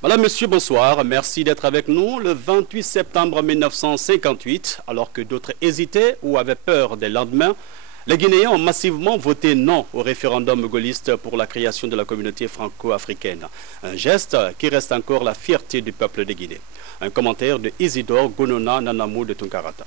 Madame, Monsieur, bonsoir. Merci d'être avec nous. Le 28 septembre 1958, alors que d'autres hésitaient ou avaient peur des lendemains, les Guinéens ont massivement voté non au référendum gaulliste pour la création de la communauté franco-africaine. Un geste qui reste encore la fierté du peuple de Guinée. Un commentaire de Isidore Gonona Nanamou de Tunkarata.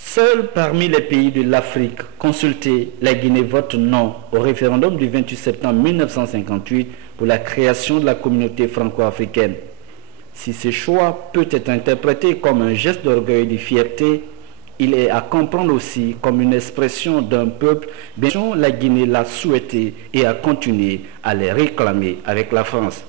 Seul parmi les pays de l'Afrique consultés, la Guinée vote non au référendum du 28 septembre 1958 pour la création de la communauté franco-africaine. Si ce choix peut être interprété comme un geste d'orgueil et de fierté, il est à comprendre aussi comme une expression d'un peuple, bien sûr la Guinée l'a souhaité et a continué à les réclamer avec la France.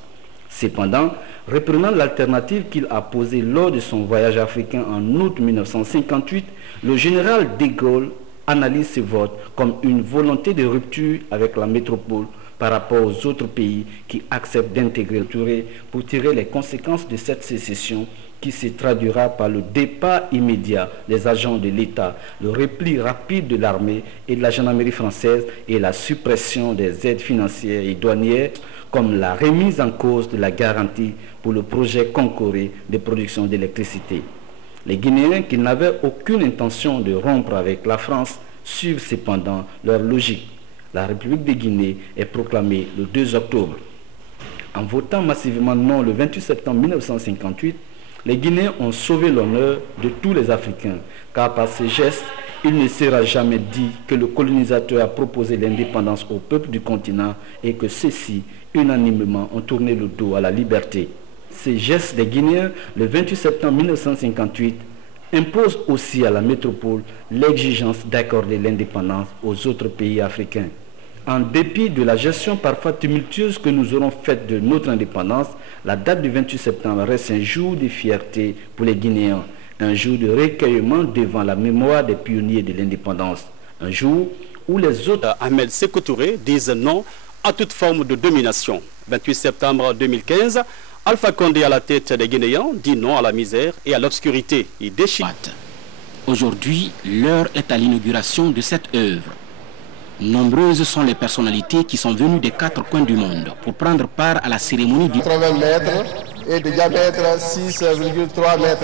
Cependant, reprenant l'alternative qu'il a posée lors de son voyage africain en août 1958, le général de Gaulle analyse ce vote comme une volonté de rupture avec la métropole par rapport aux autres pays qui acceptent d'intégrer le Touré pour tirer les conséquences de cette sécession qui se traduira par le départ immédiat des agents de l'État, le repli rapide de l'armée et de la gendarmerie française et la suppression des aides financières et douanières comme la remise en cause de la garantie pour le projet Concoré de production d'électricité. Les Guinéens qui n'avaient aucune intention de rompre avec la France suivent cependant leur logique. La République de Guinée est proclamée le 2 octobre. En votant massivement non le 28 septembre 1958, les Guinéens ont sauvé l'honneur de tous les Africains, car par ces gestes, il ne sera jamais dit que le colonisateur a proposé l'indépendance au peuple du continent et que ceux-ci, unanimement, ont tourné le dos à la liberté. Ces gestes des Guinéens, le 28 septembre 1958, imposent aussi à la métropole l'exigence d'accorder l'indépendance aux autres pays africains. En dépit de la gestion parfois tumultueuse que nous aurons faite de notre indépendance, la date du 28 septembre reste un jour de fierté pour les Guinéens, un jour de recueillement devant la mémoire des pionniers de l'indépendance, un jour où les autres... Ahmed Sékou Touré disent non à toute forme de domination. 28 septembre 2015, Alpha Condé à la tête des Guinéens dit non à la misère et à l'obscurité. Il déchire. Aujourd'hui, l'heure est à l'inauguration de cette œuvre. Nombreuses sont les personnalités qui sont venues des 4 coins du monde pour prendre part à la cérémonie du 80 mètres et de diamètre 6,3 mètres.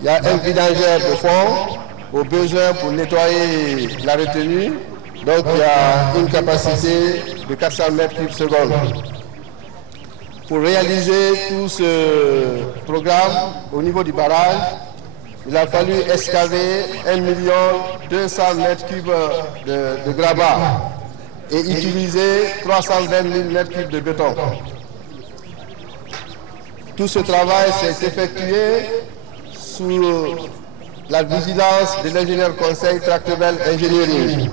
Il y a un vidangeur de fond au besoin pour nettoyer la retenue. Donc il y a une capacité de 400 mètres cubes secondes. Pour réaliser tout ce programme au niveau du barrage, il a fallu excaver 1 200 000 mètres cubes de grabat et utiliser 320 000 mètres cubes de béton. Tout ce travail s'est effectué sous la vigilance de l'ingénieur conseil Tractebel Engineering.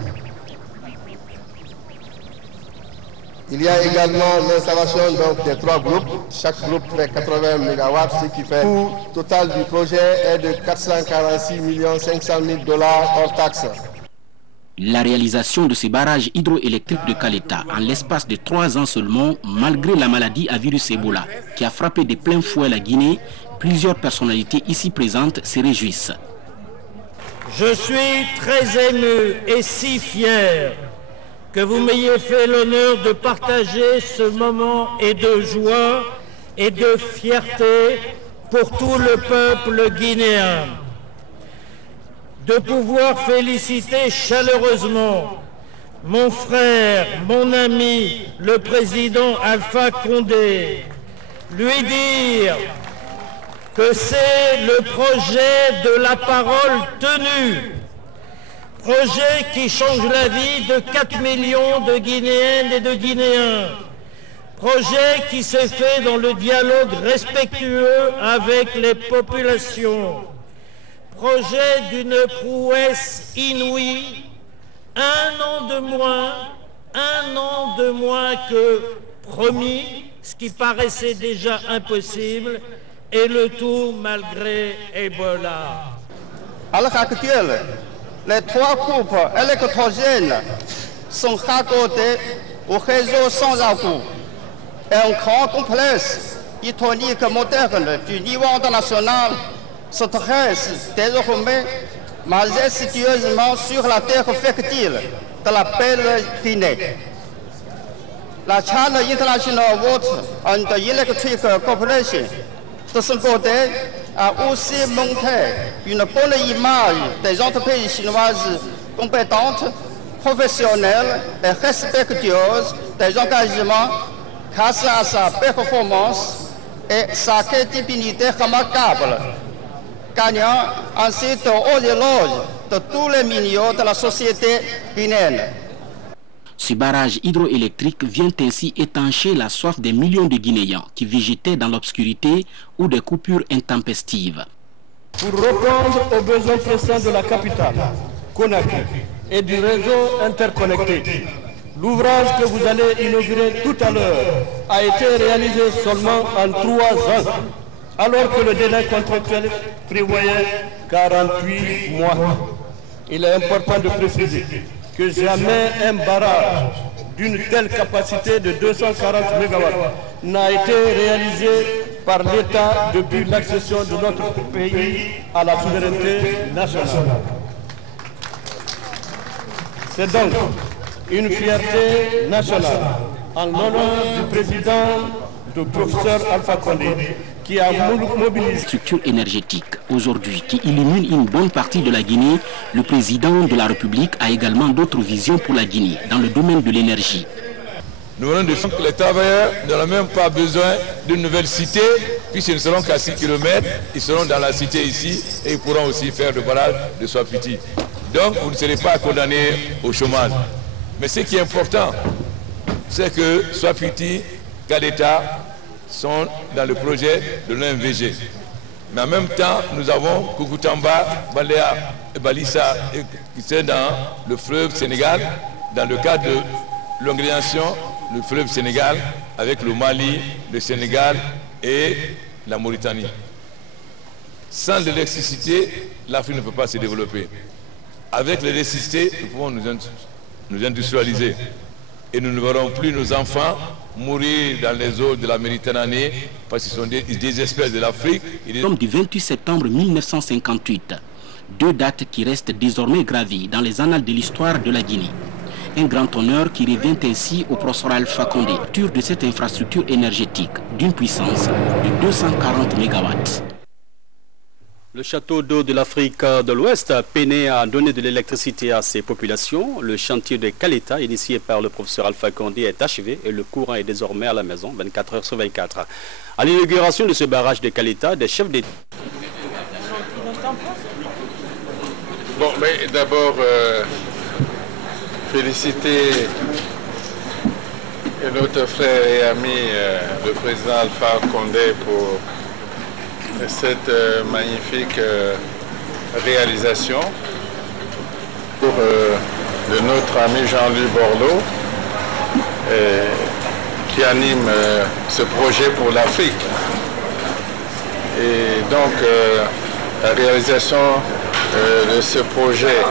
Il y a également l'installation des 3 groupes. Chaque groupe fait 80 MW, ce qui fait le coût total du projet est de 446 500 000 $ hors taxes. La réalisation de ces barrages hydroélectriques de Caleta en l'espace de 3 ans seulement, malgré la maladie à virus Ebola qui a frappé de plein fouet la Guinée, plusieurs personnalités ici présentes se réjouissent. Je suis très ému et si fier que vous m'ayez fait l'honneur de partager ce moment et de joie et de fierté pour tout le peuple guinéen. De pouvoir féliciter chaleureusement mon frère, mon ami, le président Alpha Condé, lui dire que c'est le projet de la parole tenue, projet qui change la vie de 4 millions de Guinéennes et de Guinéens. Projet qui s'est fait dans le dialogue respectueux avec les populations. Projet d'une prouesse inouïe. 1 an de moins que promis, ce qui paraissait déjà impossible, et le tout malgré Ebola. À l'heure actuelle, les 3 groupes électrogènes sont raccordés au réseau sans recours. Un grand complexe hydraulique moderne du niveau international se dresse désormais majestueusement sur la terre fertile de la belle Guinée. La China International Water and Electric Corporation de son côté a aussi montré une bonne image des entreprises chinoises compétentes, professionnelles et respectueuses des engagements grâce à sa performance et sa crédibilité remarquable, gagnant ensuite aux éloges de tous les milieux de la société guinéenne. Ce barrage hydroélectrique vient ainsi étancher la soif des millions de Guinéens qui végétaient dans l'obscurité ou des coupures intempestives. Pour répondre aux besoins pressants de la capitale, Conakry, et du réseau interconnecté, l'ouvrage que vous allez inaugurer tout à l'heure a été réalisé seulement en 3 ans, alors que le délai contractuel prévoyait 48 mois. Il est important de préciser que jamais un barrage d'une telle capacité de 240 MW n'a été réalisé par l'État depuis l'accession de notre pays à la souveraineté nationale. C'est donc une fierté nationale en l'honneur du président, le professeur Alpha Condé, qui a mobilisé structure énergétique aujourd'hui qui illumine une bonne partie de la Guinée. Le président de la République a également d'autres visions pour la Guinée dans le domaine de l'énergie. Nous venons de dire que les travailleurs n'ont même pas besoin d'une nouvelle cité, puisqu'ils ne seront qu'à 6 km, ils seront dans la cité ici et ils pourront aussi faire le barrage de Soapiti. Donc vous ne serez pas condamnés au chômage. Mais ce qui est important, c'est que Soapiti, Kaleta, sont dans le projet de l'OMVG. Mais en même temps, nous avons Koukutamba, Baléa et Balissa qui sont dans le fleuve Sénégal, dans le cadre de l'organisation du fleuve Sénégal avec le Mali, le Sénégal et la Mauritanie. Sans l'électricité, l'Afrique ne peut pas se développer. Avec l'électricité, nous pouvons nous industrialiser. Et nous ne verrons plus nos enfants mourir dans les eaux de la Méditerranée parce qu'ils sont des espèces de l'Afrique. Comme du 28 septembre 1958, 2 dates qui restent désormais gravies dans les annales de l'histoire de la Guinée. Un grand honneur qui revient ainsi au professeur Alpha Condé, de cette infrastructure énergétique d'une puissance de 240 MW. Le château d'eau de l'Afrique de l'Ouest peinait à donner de l'électricité à ses populations. Le chantier de Kaleta, initié par le professeur Alpha Condé, est achevé et le courant est désormais à la maison, 24 heures sur 24. À l'inauguration de ce barrage de Kaleta, des chefs d'État... Bon, mais d'abord, féliciter notre frère et ami, le président Alpha Condé, pour cette magnifique réalisation de notre ami Jean-Louis Borloo qui anime ce projet pour l'Afrique. Et donc la réalisation de ce projet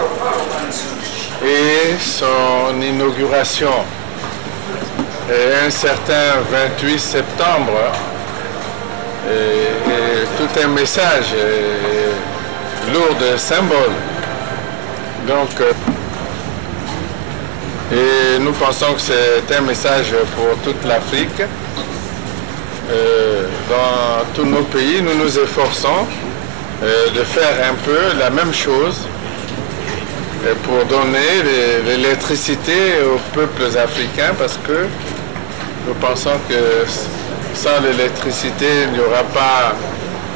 et son inauguration un certain 28 septembre et tout un message lourd de symboles. Donc, et nous pensons que c'est un message pour toute l'Afrique. Dans tous nos pays, nous nous efforçons de faire un peu la même chose pour donner l'électricité aux peuples africains, parce que nous pensons que sans l'électricité, il n'y aura pas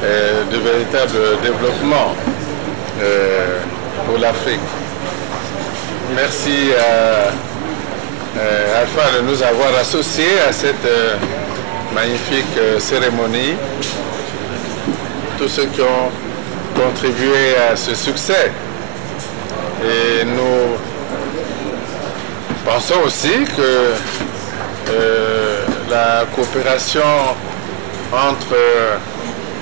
de véritable développement pour l'Afrique. Merci à Alpha de nous avoir associés à cette magnifique cérémonie. Tous ceux qui ont contribué à ce succès. Et nous pensons aussi que la coopération entre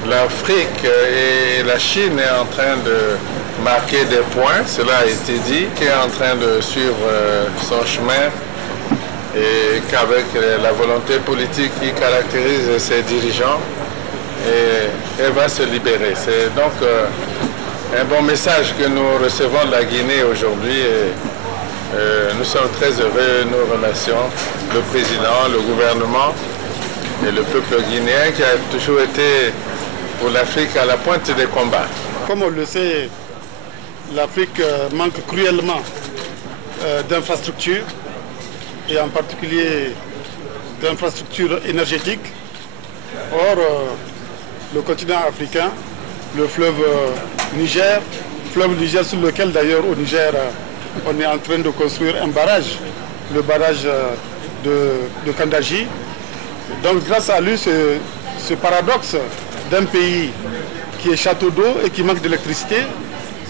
l'Afrique et la Chine est en train de marquer des points, cela a été dit, qui est en train de suivre son chemin et qu'avec la volonté politique qui caractérise ses dirigeants, elle va se libérer. C'est donc un bon message que nous recevons de la Guinée aujourd'hui. Nous sommes très heureux, nous remercions le président, le gouvernement et le peuple guinéen qui a toujours été pour l'Afrique à la pointe des combats. Comme on le sait, l'Afrique manque cruellement d'infrastructures et en particulier d'infrastructures énergétiques. Or, le continent africain, le fleuve Niger sur lequel d'ailleurs au Niger on est en train de construire un barrage, le barrage de Kandaji. Donc grâce à lui, ce paradoxe d'un pays qui est château d'eau et qui manque d'électricité,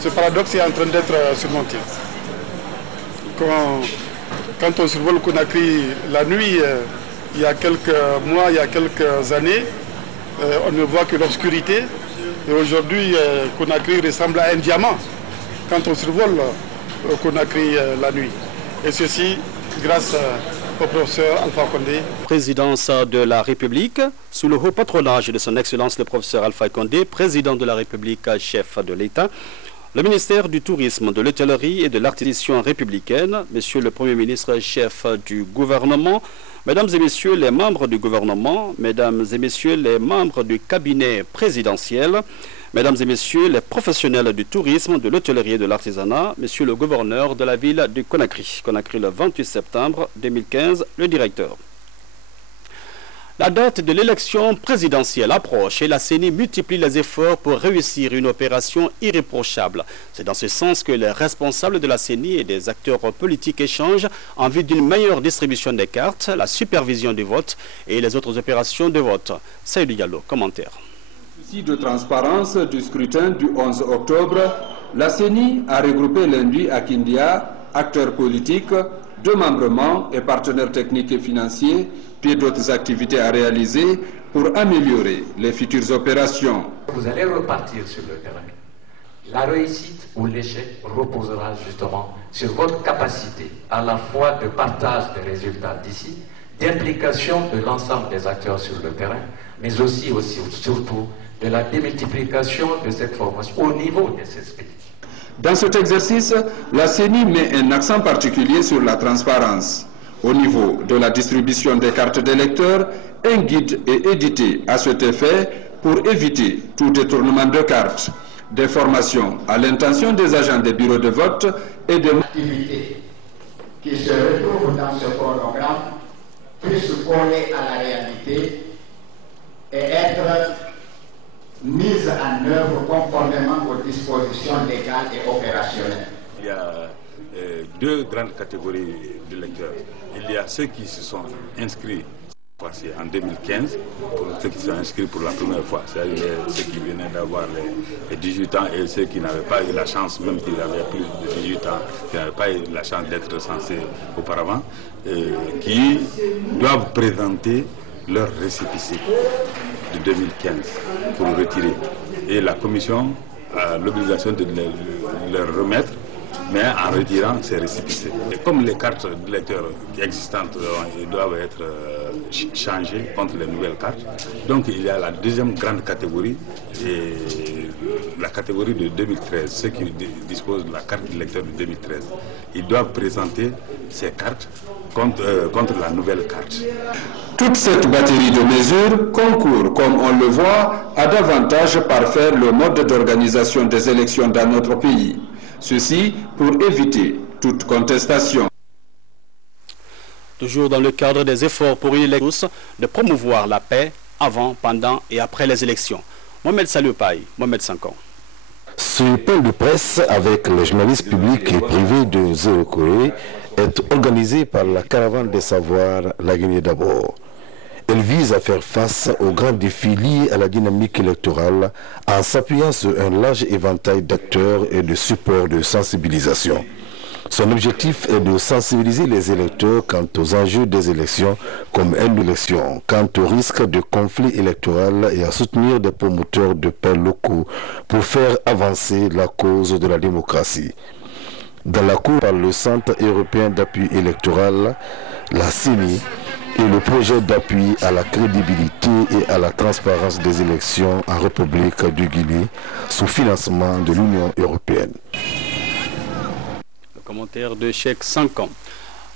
ce paradoxe est en train d'être surmonté. Quand on survole Conakry la nuit, il y a quelques mois, il y a quelques années, on ne voit que l'obscurité. Et aujourd'hui, Conakry ressemble à un diamant quand on survole Conakry la nuit. Et ceci grâce au professeur Alpha Condé. Présidence de la République, sous le haut patronage de son Excellence le professeur Alpha Condé, président de la République, chef de l'État, le ministère du Tourisme, de l'Hôtellerie et de l'Artisanat républicaine, Monsieur le Premier ministre, chef du gouvernement, Mesdames et Messieurs les membres du gouvernement, Mesdames et Messieurs les membres du cabinet présidentiel, Mesdames et Messieurs les professionnels du tourisme, de l'hôtellerie et de l'artisanat, Monsieur le gouverneur de la ville de Conakry. Conakry le 28 septembre 2015, le directeur. La date de l'élection présidentielle approche et la CENI multiplie les efforts pour réussir une opération irréprochable. C'est dans ce sens que les responsables de la CENI et des acteurs politiques échangent en vue d'une meilleure distribution des cartes, la supervision du vote et les autres opérations de vote. Saïdou Diallo, commentaire. Souci de transparence du scrutin du 11 octobre, la CENI a regroupé lundi à Kindia acteurs politiques, démembrement et partenaires techniques et financiers, puis d'autres activités à réaliser pour améliorer les futures opérations. Vous allez repartir sur le terrain. La réussite ou l'échec reposera justement sur votre capacité à la fois de partage des résultats d'ici, d'implication de l'ensemble des acteurs sur le terrain, mais aussi surtout de la démultiplication de cette formation au niveau des CSP. Dans cet exercice, la CENI met un accent particulier sur la transparence. Au niveau de la distribution des cartes d'électeurs, un guide est édité à cet effet pour éviter tout détournement de cartes. Des formations à l'intention des agents des bureaux de vote et des activités qui se retrouvent dans ce programme puissent coller à la réalité et être mises en œuvre conformément aux dispositions légales et opérationnelles. Il y a deux grandes catégories d'électeurs. Il y a ceux qui se sont inscrits en 2015, pour ceux qui se sont inscrits pour la première fois, c'est-à-dire ceux qui venaient d'avoir les 18 ans et ceux qui n'avaient pas eu la chance, même s'ils avaient plus de 18 ans, qui n'avaient pas eu la chance d'être censés auparavant, qui doivent présenter leur récépissé de 2015 pour le retirer. Et la commission a l'obligation de leur remettre, mais en retirant ces récépissés. Et comme les cartes d'électeurs existantes doivent être changées contre les nouvelles cartes, donc il y a la deuxième grande catégorie, et la catégorie de 2013, ceux qui disposent de la carte d'électeur de 2013. Ils doivent présenter ces cartes contre la nouvelle carte. Toute cette batterie de mesures concourt, comme on le voit, à davantage parfaire le mode d'organisation des élections dans notre pays. Ceci pour éviter toute contestation. Toujours dans le cadre des efforts pour unir tous de promouvoir la paix avant, pendant et après les élections. Mohamed Saloupaï, Mohamed Sankan. Ce point de presse avec les journalistes publics et privés de Zéro Corée est organisé par la Caravane des Savoirs, la Guinée d'abord. Elle vise à faire face aux grands défis liés à la dynamique électorale en s'appuyant sur un large éventail d'acteurs et de supports de sensibilisation. Son objectif est de sensibiliser les électeurs quant aux enjeux des élections comme une élection, quant au risque de conflit électoral et à soutenir des promoteurs de paix locaux pour faire avancer la cause de la démocratie. dans la cour par le Centre européen d'appui électoral, la CENI, et le projet d'appui à la crédibilité et à la transparence des élections en République du Guinée sous financement de l'Union européenne. Le commentaire de Cheikh Sankan.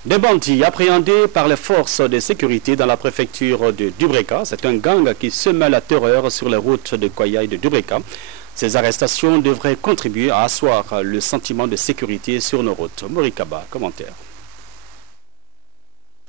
Des bandits appréhendés par les forces de sécurité dans la préfecture de Dubreka. C'est un gang qui sème la terreur sur les routes de Koya et de Dubreka. Ces arrestations devraient contribuer à asseoir le sentiment de sécurité sur nos routes. Morikaba, commentaire.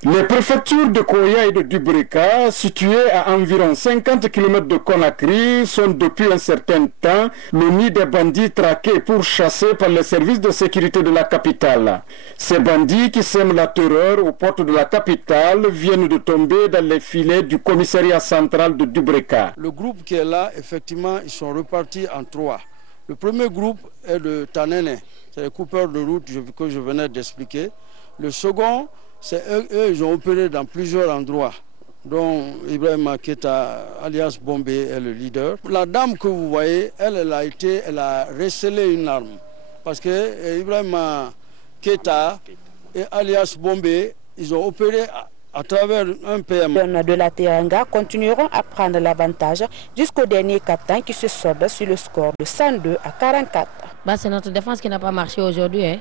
Les préfectures de Koya et de Dubreka, situées à environ 50 km de Conakry, sont depuis un certain temps le nid des bandits traqués pour chasser par les services de sécurité de la capitale. Ces bandits qui sèment la terreur aux portes de la capitale viennent de tomber dans les filets du commissariat central de Dubreka. Le groupe qui est là, effectivement, ils sont repartis en trois. Le premier groupe est de Tanene, c'est les coupeurs de route que je venais d'expliquer. Le second, c'est eux, ils ont opéré dans plusieurs endroits, dont Ibrahim Keita, alias Bombé, est le leader. La dame que vous voyez, elle a recelé une arme. Parce que Ibrahim Keita et alias Bombé, ils ont opéré à travers un PM. Les jeunes de la Teranga continueront à prendre l'avantage jusqu'au dernier quart-temps qui se solde sur le score de 102 à 44. C'est notre défense qui n'a pas marché aujourd'hui.